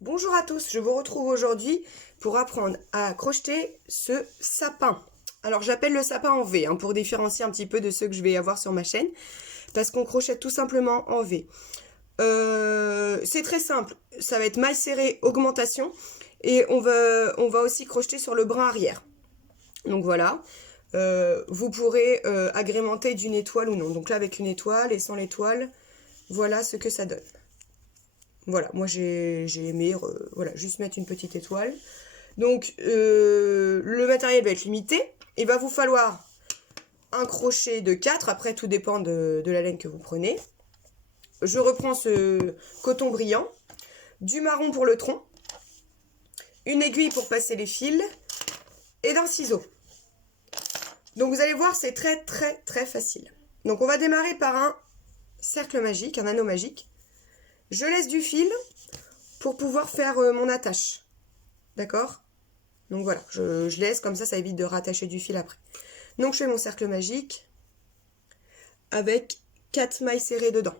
Bonjour à tous, je vous retrouve aujourd'hui pour apprendre à crocheter ce sapin. Alors j'appelle le sapin en V pour différencier un petit peu de ceux que je vais avoir sur ma chaîne, parce qu'on crochette tout simplement en V. C'est très simple, ça va être maille serrée, augmentation, et on va aussi crocheter sur le brin arrière. Donc voilà, vous pourrez agrémenter d'une étoile ou non. Donc là avec une étoile et sans l'étoile, voilà ce que ça donne. Voilà, moi j'ai aimé voilà, juste mettre une petite étoile. Donc le matériel va être limité. Il va vous falloir un crochet de 4, après tout dépend de la laine que vous prenez. Je reprends ce coton brillant, du marron pour le tronc, une aiguille pour passer les fils et d'un ciseau. Donc vous allez voir, c'est très facile. Donc on va démarrer par un cercle magique, un anneau magique. Je laisse du fil pour pouvoir faire mon attache. D'accord? Donc voilà, je laisse, comme ça évite de rattacher du fil après. Donc je fais mon cercle magique avec 4 mailles serrées dedans.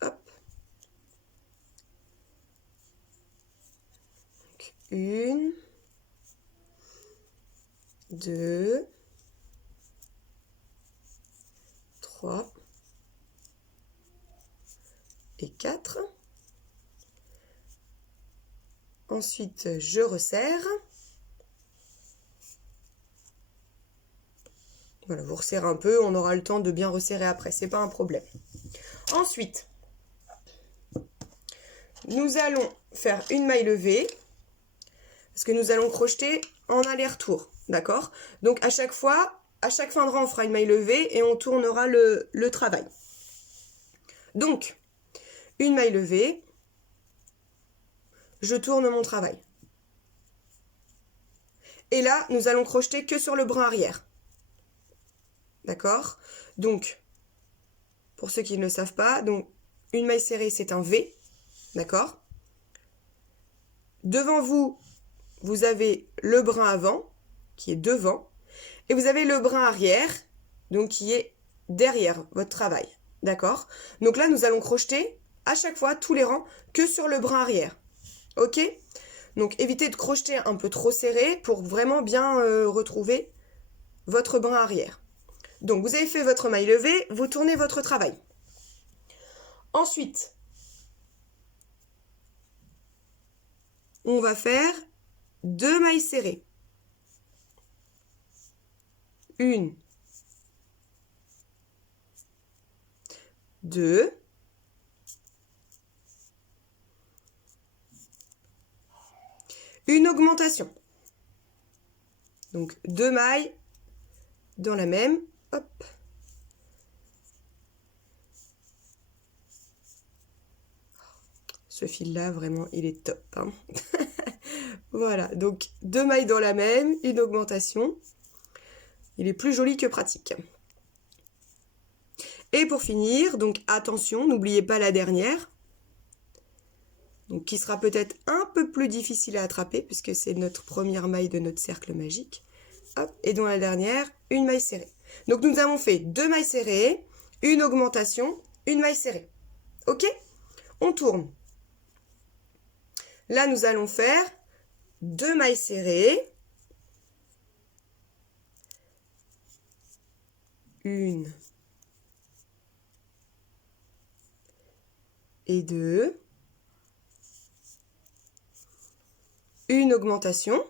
Hop. Donc, 1, 2, 3 et 4. Ensuite, je resserre. Voilà, vous resserrez un peu, on aura le temps de bien resserrer après, c'est pas un problème. Ensuite, nous allons faire une maille levée, parce que nous allons crocheter en aller-retour, d'accord? Donc à chaque fin de rang, on fera une maille levée et on tournera le travail. Donc, une maille levée, je tourne mon travail. Et là, nous allons crocheter que sur le brin arrière. D'accord? Donc, pour ceux qui ne le savent pas, donc une maille serrée, c'est un V. D'accord? Devant vous, vous avez le brin avant, qui est devant, et vous avez le brin arrière, donc qui est derrière votre travail. D'accord? Donc là, nous allons crocheter à chaque fois, tous les rangs, que sur le brin arrière. Ok? Donc évitez de crocheter un peu trop serré pour vraiment bien retrouver votre brin arrière. Donc vous avez fait votre maille levée, vous tournez votre travail. Ensuite, on va faire 2 mailles serrées. 1, 2, une augmentation. Donc 2 mailles dans la même. Hop. Ce fil-là, vraiment, il est top. Hein. Voilà, donc 2 mailles dans la même, une augmentation. Il est plus joli que pratique. Et pour finir, donc attention, n'oubliez pas la dernière. Donc qui sera peut-être un peu plus difficile à attraper puisque c'est notre première maille de notre cercle magique. Hop, et dans la dernière, une maille serrée. Donc nous avons fait 2 mailles serrées, une augmentation, une maille serrée. Ok? On tourne. Là, nous allons faire 2 mailles serrées. 1 et 2. Une augmentation.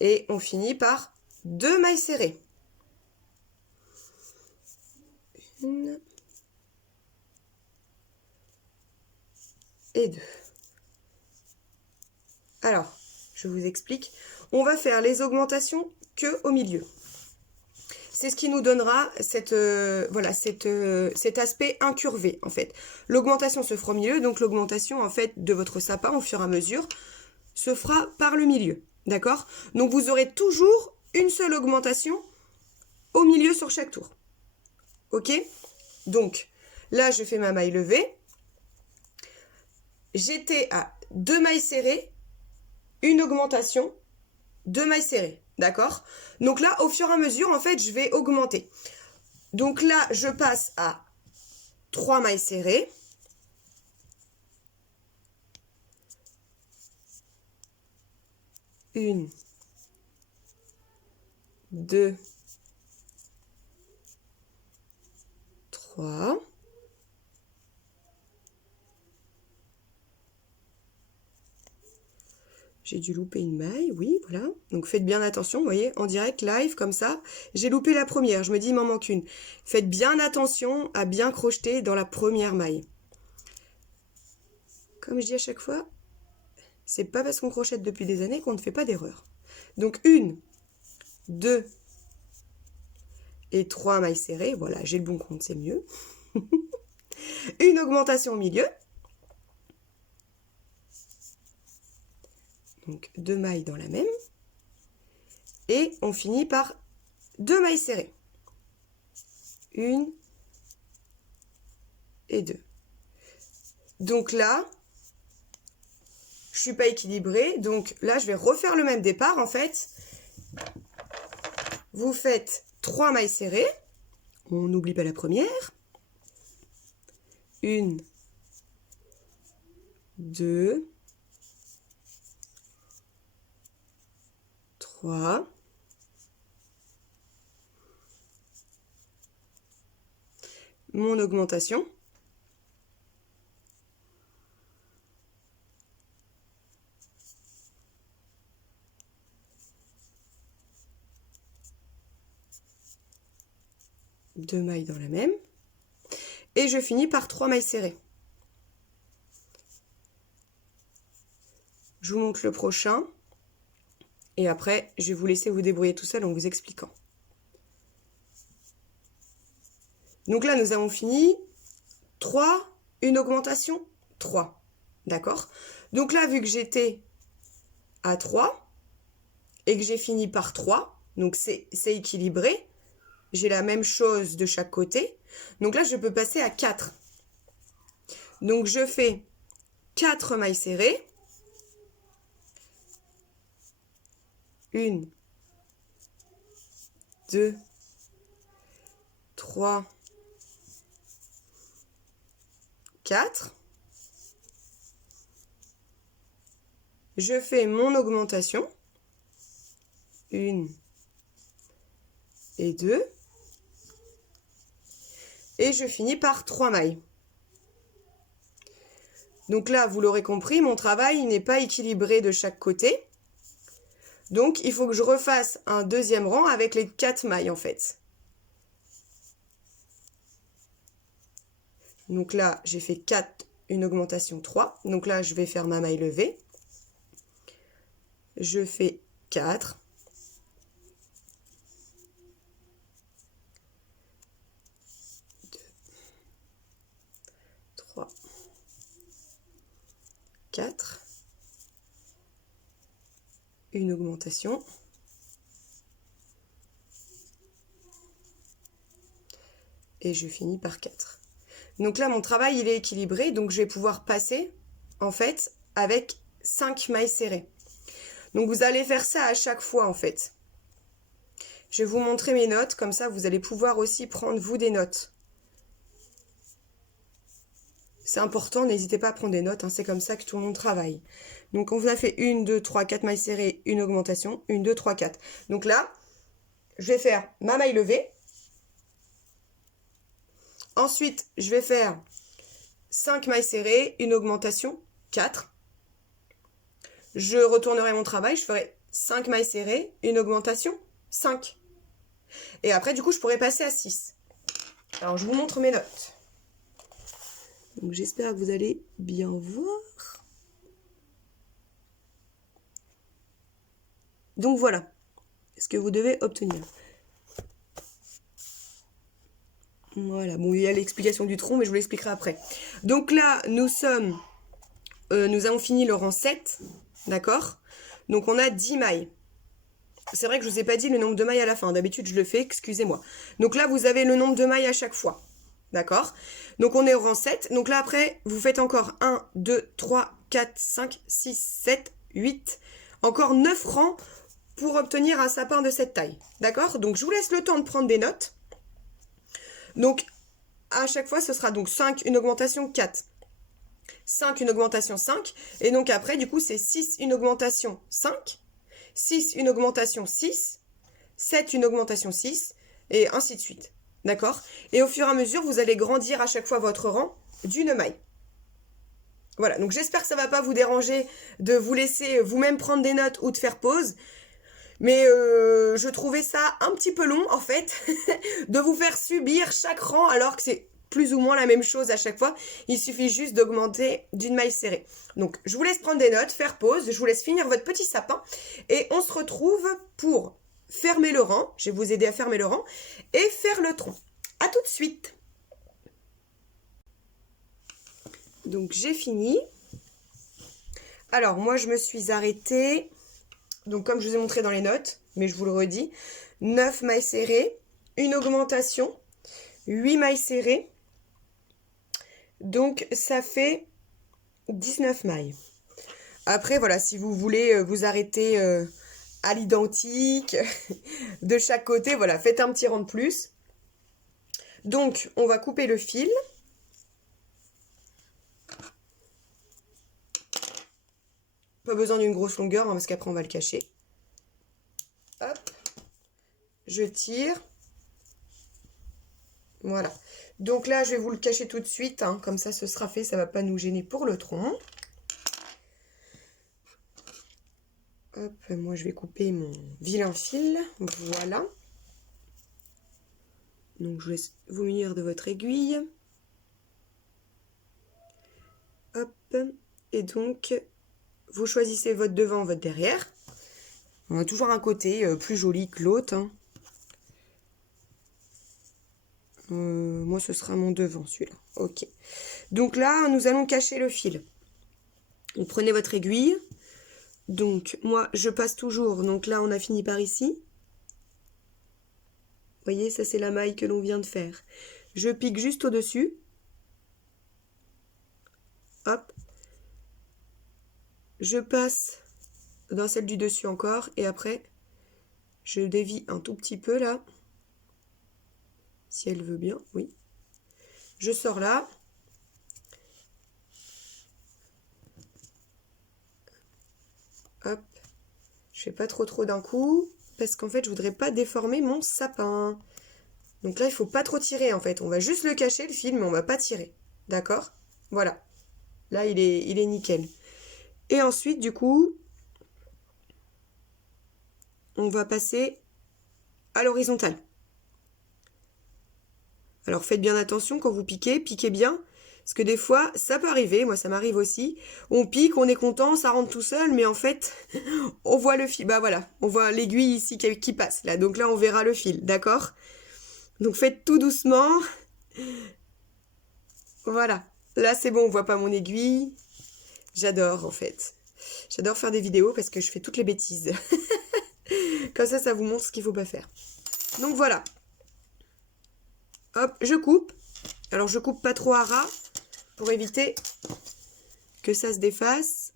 Et on finit par 2 mailles serrées. 1 et 2. Alors, je vous explique. On va faire les augmentations que au milieu. C'est ce qui nous donnera voilà, cet aspect incurvé, en fait. L'augmentation se fera au milieu, donc l'augmentation, en fait, de votre sapin, au fur et à mesure, se fera par le milieu, d'accord? Donc, vous aurez toujours une seule augmentation au milieu sur chaque tour, ok? Donc, là, je fais ma maille levée. J'étais à 2 mailles serrées, une augmentation, 2 mailles serrées, d'accord? Donc là, au fur et à mesure, en fait, je vais augmenter. Donc là, je passe à 3 mailles serrées. Une, 2, 3. J'ai dû louper une maille, oui, voilà. Donc faites bien attention, vous voyez, en direct, live, comme ça. J'ai loupé la première, je me dis, il m'en manque une. Faites bien attention à bien crocheter dans la première maille. Comme je dis à chaque fois, c'est pas parce qu'on crochette depuis des années qu'on ne fait pas d'erreur. Donc 1, 2 et 3 mailles serrées. Voilà, j'ai le bon compte, c'est mieux. Une augmentation au milieu. Donc 2 mailles dans la même. Et on finit par 2 mailles serrées. 1 et 2. Donc là, je suis pas équilibrée. Donc là, je vais refaire le même départ en fait. Vous faites 3 mailles serrées. On n'oublie pas la première. 1, 2, 3. Mon augmentation. Deux mailles dans la même. Et je finis par 3 mailles serrées. Je vous montre le prochain. Et après, je vais vous laisser vous débrouiller tout seul en vous expliquant. Donc là, nous avons fini 3, une augmentation, 3. D'accord? Donc là, vu que j'étais à 3 et que j'ai fini par 3, donc c'est équilibré, j'ai la même chose de chaque côté. Donc là, je peux passer à 4. Donc je fais 4 mailles serrées. 1, 2, 3, 4. Je fais mon augmentation. 1 et 2. Et je finis par 3 mailles. Donc là, vous l'aurez compris, mon travail n'est pas équilibré de chaque côté. Donc, il faut que je refasse un deuxième rang avec les 4 mailles, en fait. Donc là, j'ai fait 4, une augmentation 3. Donc là, je vais faire ma maille levée. Je fais 4. 2, 3, 4. Une augmentation. Et je finis par 4. Donc là, mon travail, il est équilibré. Donc, je vais pouvoir passer, en fait, avec 5 mailles serrées. Donc, vous allez faire ça à chaque fois, en fait. Je vais vous montrer mes notes. Comme ça, vous allez pouvoir aussi prendre, vous, des notes. C'est important, n'hésitez pas à prendre des notes. Hein, c'est comme ça que tout le monde travaille. Donc, on a fait 1, 2, 3, 4 mailles serrées, une augmentation. 1, 2, 3, 4. Donc là, je vais faire ma maille levée. Ensuite, je vais faire 5 mailles serrées, une augmentation, 4. Je retournerai mon travail, je ferai 5 mailles serrées, une augmentation, 5. Et après, du coup, je pourrais passer à 6. Alors, je vous montre mes notes. Donc, j'espère que vous allez bien voir. Donc, voilà ce que vous devez obtenir. Voilà, bon, il y a l'explication du tronc, mais je vous l'expliquerai après. Donc là, nous avons fini le rang 7, d'accord? Donc on a 10 mailles. C'est vrai que je ne vous ai pas dit le nombre de mailles à la fin. D'habitude, je le fais, excusez-moi. Donc là, vous avez le nombre de mailles à chaque fois, d'accord? Donc on est au rang 7. Donc là, après, vous faites encore 1, 2, 3, 4, 5, 6, 7, 8. Encore 9 rangs pour obtenir un sapin de cette taille. D'accord? Donc, je vous laisse le temps de prendre des notes. Donc, à chaque fois, ce sera donc 5, une augmentation 4. 5, une augmentation 5. Et donc, après, du coup, c'est 6, une augmentation 5. 6, une augmentation 6. 7, une augmentation 6. Et ainsi de suite. D'accord? Et au fur et à mesure, vous allez grandir à chaque fois votre rang d'une maille. Voilà, donc j'espère que ça ne va pas vous déranger de vous laisser vous-même prendre des notes ou de faire pause. Mais je trouvais ça un petit peu long, en fait, de vous faire subir chaque rang alors que c'est plus ou moins la même chose à chaque fois. Il suffit juste d'augmenter d'une maille serrée. Donc, je vous laisse prendre des notes, faire pause, je vous laisse finir votre petit sapin. Et on se retrouve pour fermer le rang. Je vais vous aider à fermer le rang et faire le tronc. À tout de suite. Donc, j'ai fini. Alors, moi, je me suis arrêtée... Donc, comme je vous ai montré dans les notes, mais je vous le redis, 9 mailles serrées, une augmentation, 8 mailles serrées. Donc, ça fait 19 mailles. Après, voilà, si vous voulez vous arrêter à l'identique, de chaque côté, voilà, faites un petit rang de plus. Donc, on va couper le fil. Pas besoin d'une grosse longueur, hein, parce qu'après, on va le cacher. Hop. Je tire. Voilà. Donc là, je vais vous le cacher tout de suite. Hein, comme ça, ce sera fait. Ça ne va pas nous gêner pour le tronc. Hop, moi, je vais couper mon vilain fil. Voilà. Donc, je laisse vous munir de votre aiguille. Hop. Et donc, vous choisissez votre devant, votre derrière. On a toujours un côté plus joli que l'autre. Hein. Moi, ce sera mon devant, celui-là. Ok. Donc là, nous allons cacher le fil. Vous prenez votre aiguille. Donc, moi, je passe toujours. Donc là, on a fini par ici. Vous voyez, ça, c'est la maille que l'on vient de faire. Je pique juste au-dessus. Hop. Je passe dans celle du dessus encore. Et après, je dévie un tout petit peu là. Si elle veut bien, oui. Je sors là. Hop. Je fais pas trop d'un coup. Parce qu'en fait, je voudrais pas déformer mon sapin. Donc là, il faut pas trop tirer en fait. On va juste le cacher, le fil, mais on va pas tirer. D'accord? Voilà. Là, il est nickel. Et ensuite, du coup, on va passer à l'horizontale. Alors, faites bien attention quand vous piquez bien. Parce que des fois, ça peut arriver, moi ça m'arrive aussi. On pique, on est content, ça rentre tout seul, mais en fait, on voit le fil. Bah voilà, on voit l'aiguille ici qui passe là. Donc là, on verra le fil, d'accord? Donc faites tout doucement. Voilà. Là, c'est bon, on voit pas mon aiguille. J'adore, en fait. J'adore faire des vidéos parce que je fais toutes les bêtises. Comme ça vous montre ce qu'il faut pas faire. Donc voilà. Hop, je coupe. Alors, je coupe pas trop à ras pour éviter que ça se défasse.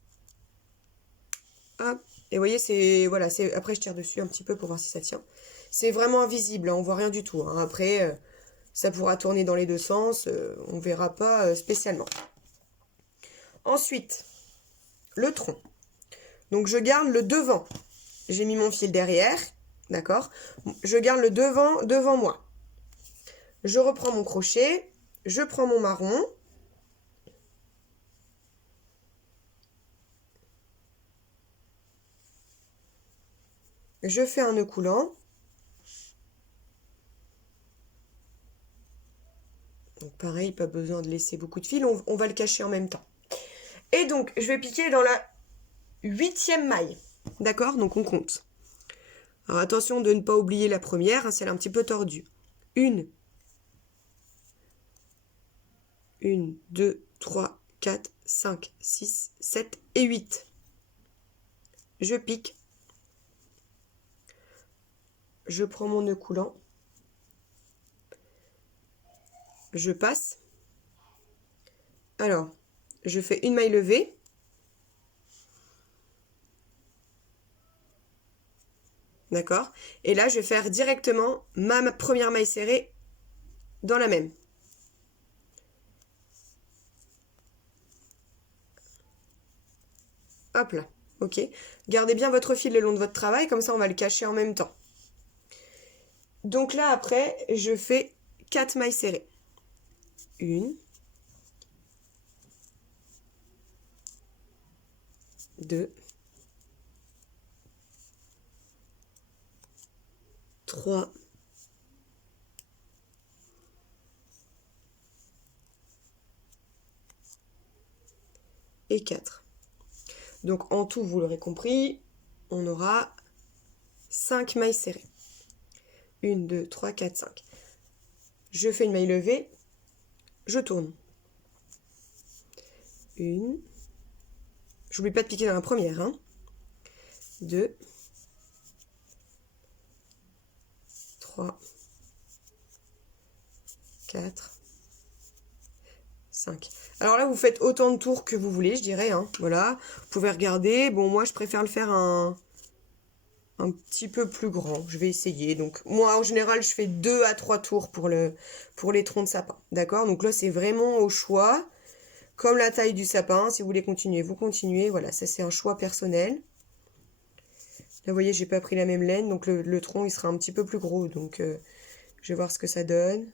Hop. Et vous voyez, c'est... Voilà, c'est... Après, je tire dessus un petit peu pour voir si ça tient. C'est vraiment invisible, hein, on voit rien du tout. Hein. Après, ça pourra tourner dans les deux sens. On verra pas spécialement. Ensuite, le tronc. Donc, je garde le devant. J'ai mis mon fil derrière. D'accord? Je garde le devant moi. Je reprends mon crochet. Je prends mon marron. Je fais un nœud coulant. Donc pareil, pas besoin de laisser beaucoup de fil. On va le cacher en même temps. Et donc, je vais piquer dans la 8e maille. D'accord? Donc, on compte. Alors, attention de ne pas oublier la première, hein, celle un petit peu tordue. 1, 2, 3, 4, 5, 6, 7 et 8. Je pique. Je prends mon nœud coulant. Je passe. Alors, je fais une maille levée. D'accord? Et là, je vais faire directement ma première maille serrée dans la même. Hop là, ok. Gardez bien votre fil le long de votre travail, comme ça on va le cacher en même temps. Donc là, après, je fais 4 mailles serrées. 1, 2, 3, 4. Donc en tout, vous l'aurez compris, on aura 5 mailles serrées. 1, 2, 3, 4, 5. Je fais une maille levée, je tourne. 1. J'oublie pas de piquer dans la première. 2, 3, 4, 5. Alors là, vous faites autant de tours que vous voulez, je dirais. Voilà, vous pouvez regarder. Bon, moi, je préfère le faire un petit peu plus grand. Je vais essayer. Donc, moi, en général, je fais 2 à 3 tours pour les troncs de sapin. D'accord? Donc là, c'est vraiment au choix. Comme la taille du sapin. Si vous voulez continuer, vous continuez. Voilà, ça, c'est un choix personnel. Là, vous voyez, j'ai pas pris la même laine. Donc, le tronc, il sera un petit peu plus gros. Donc, je vais voir ce que ça donne.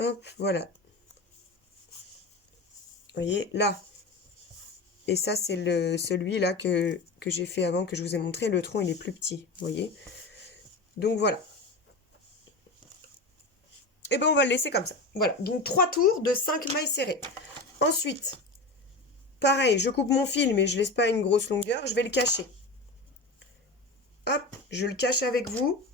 Hop, voilà. Vous voyez, là. Et ça, c'est celui-là que j'ai fait avant, que je vous ai montré. Le tronc, il est plus petit, vous voyez. Donc, voilà. Et ben on va le laisser comme ça. Voilà, donc 3 tours de 5 mailles serrées. Ensuite, pareil, je coupe mon fil, mais je laisse pas une grosse longueur. Je vais le cacher. Hop, je le cache avec vous.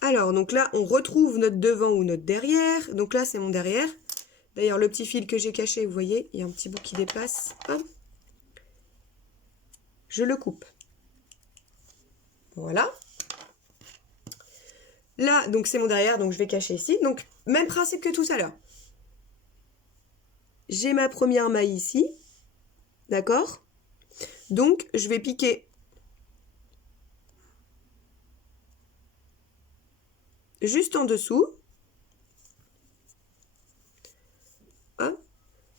Alors, donc là, on retrouve notre devant ou notre derrière. Donc là, c'est mon derrière. D'ailleurs, le petit fil que j'ai caché, vous voyez, il y a un petit bout qui dépasse. Hop. Je le coupe. Voilà. Là, donc c'est mon derrière, donc je vais cacher ici. Donc, même principe que tout à l'heure. J'ai ma première maille ici. D'accord? Donc, je vais piquer juste en dessous. Hop.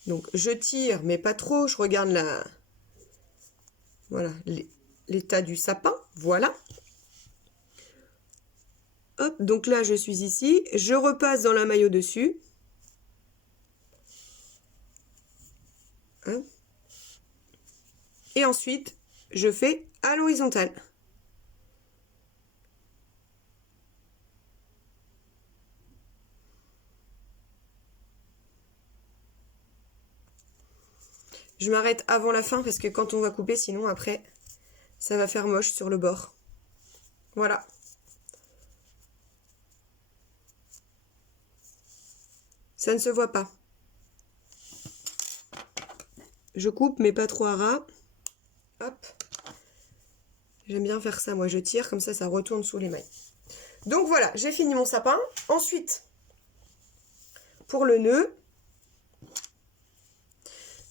Donc, je tire, mais pas trop. Je regarde voilà, l'état du sapin. Voilà. Hop, donc là, je suis ici. Je repasse dans la maille au-dessus. Hop. Et ensuite, je fais à l'horizontale. Je m'arrête avant la fin parce que quand on va couper, sinon après, ça va faire moche sur le bord. Voilà. Ça ne se voit pas. Je coupe, mais pas trop à ras. Hop. J'aime bien faire ça, moi je tire, comme ça retourne sous les mailles. Donc voilà, j'ai fini mon sapin. Ensuite, pour le nœud,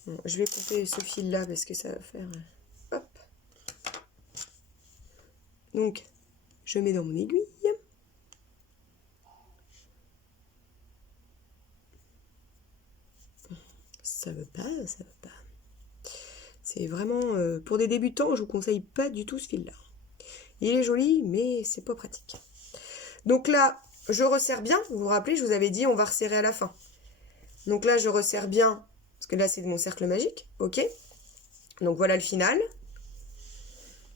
bon, je vais couper ce fil là parce que ça va faire... Hop. Donc, je mets dans mon aiguille. Ça veut pas, ça veut pas. C'est vraiment... pour des débutants, je vous conseille pas du tout ce fil là. Il est joli, mais c'est pas pratique. Donc là, je resserre bien. Vous vous rappelez, je vous avais dit, on va resserrer à la fin. Donc là, je resserre bien, parce que là, c'est mon cercle magique. Ok. Donc voilà le final.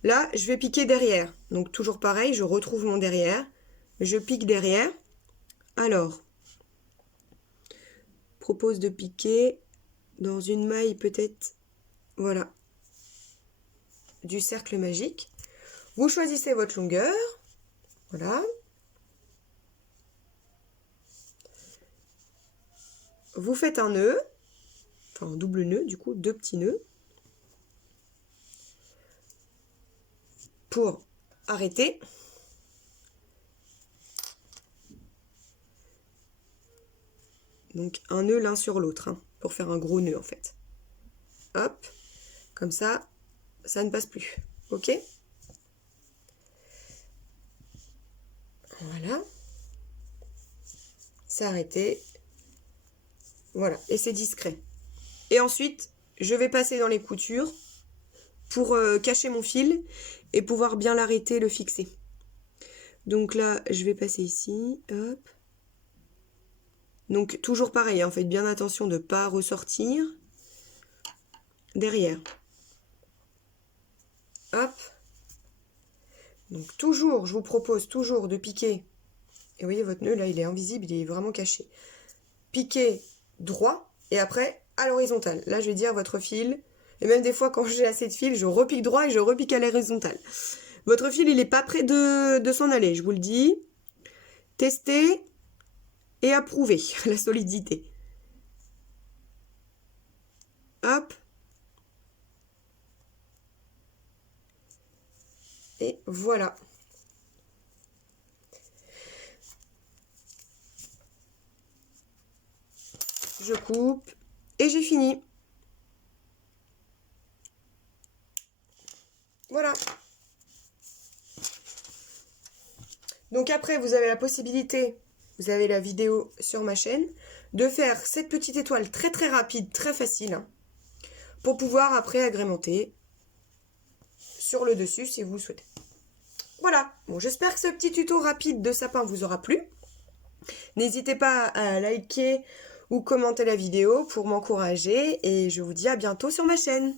Là, je vais piquer derrière. Donc toujours pareil, je retrouve mon derrière. Je pique derrière. Alors, propose de piquer dans une maille peut-être, voilà, du cercle magique. Vous choisissez votre longueur. Voilà. Vous faites un nœud, enfin un double nœud du coup, 2 petits nœuds. pour arrêter. Donc un nœud l'un sur l'autre, hein, pour faire un gros nœud en fait. Hop, comme ça, ça ne passe plus. Ok? Voilà. C'est arrêté. Voilà, et c'est discret. Et ensuite, je vais passer dans les coutures pour cacher mon fil et pouvoir bien l'arrêter, le fixer. Donc là, je vais passer ici, hop. Donc toujours pareil, hein, faites bien attention de ne pas ressortir derrière. Hop. Donc toujours, je vous propose toujours de piquer. Et vous voyez, votre nœud là, il est invisible, il est vraiment caché. Piquer droit et après à l'horizontale. Là, je vais dire votre fil. Et même des fois, quand j'ai assez de fil, je repique droit et je repique à l'horizontale. Votre fil, il n'est pas prêt de s'en aller, je vous le dis. Testez et approuvez la solidité. Hop. Et voilà. Je coupe et j'ai fini. Voilà. Donc après, vous avez la possibilité, vous avez la vidéo sur ma chaîne, de faire cette petite étoile très très rapide, très facile, hein, pour pouvoir après agrémenter sur le dessus si vous le souhaitez. Voilà, bon, j'espère que ce petit tuto rapide de sapin vous aura plu. N'hésitez pas à liker ou commenter la vidéo pour m'encourager et je vous dis à bientôt sur ma chaîne.